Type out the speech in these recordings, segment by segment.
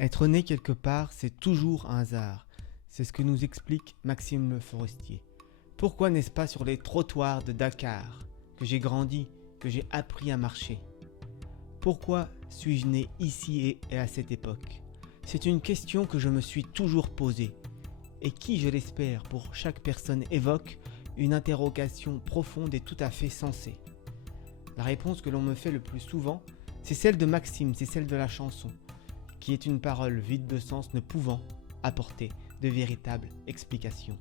Être né quelque part, c'est toujours un hasard. C'est ce que nous explique Maxime Le Forestier. Pourquoi n'est-ce pas sur les trottoirs de Dakar que j'ai grandi, que j'ai appris à marcher? Pourquoi suis-je né ici et à cette époque? C'est une question que je me suis toujours posée et qui, je l'espère, pour chaque personne évoque une interrogation profonde et tout à fait sensée. La réponse que l'on me fait le plus souvent, c'est celle de Maxime, c'est celle de la chanson, qui est une parole vide de sens ne pouvant apporter de véritables explications.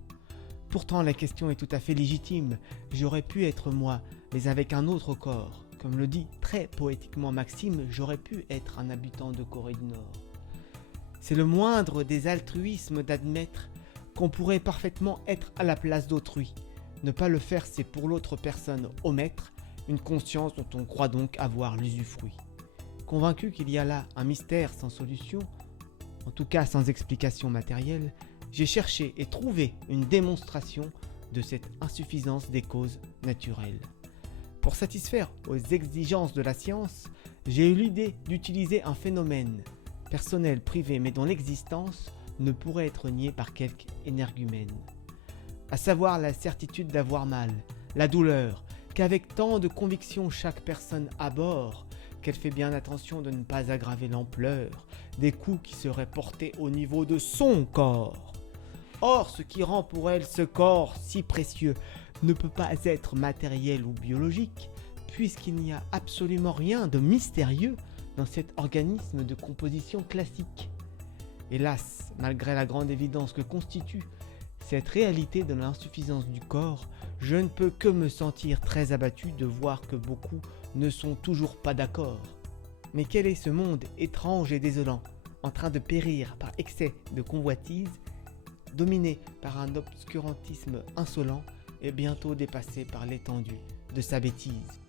Pourtant, la question est tout à fait légitime. J'aurais pu être moi, mais avec un autre corps. Comme le dit très poétiquement Maxime, j'aurais pu être un habitant de Corée du Nord. C'est le moindre des altruismes d'admettre qu'on pourrait parfaitement être à la place d'autrui. Ne pas le faire, c'est pour l'autre personne omettre une conscience dont on croit donc avoir l'usufruit. Convaincu qu'il y a là un mystère sans solution, en tout cas sans explication matérielle, j'ai cherché et trouvé une démonstration de cette insuffisance des causes naturelles. Pour satisfaire aux exigences de la science, j'ai eu l'idée d'utiliser un phénomène personnel, privé, mais dont l'existence ne pourrait être niée par quelque énergumène. À savoir la certitude d'avoir mal, la douleur, qu'avec tant de conviction chaque personne abhorre, qu'elle fait bien attention de ne pas aggraver l'ampleur des coups qui seraient portés au niveau de son corps. Or, ce qui rend pour elle ce corps si précieux ne peut pas être matériel ou biologique, puisqu'il n'y a absolument rien de mystérieux dans cet organisme de composition classique. Hélas, malgré la grande évidence que constitue cette réalité de l'insuffisance du corps, je ne peux que me sentir très abattu de voir que beaucoup ne sont toujours pas d'accord. Mais quel est ce monde étrange et désolant, en train de périr par excès de convoitise, dominé par un obscurantisme insolent et bientôt dépassé par l'étendue de sa bêtise?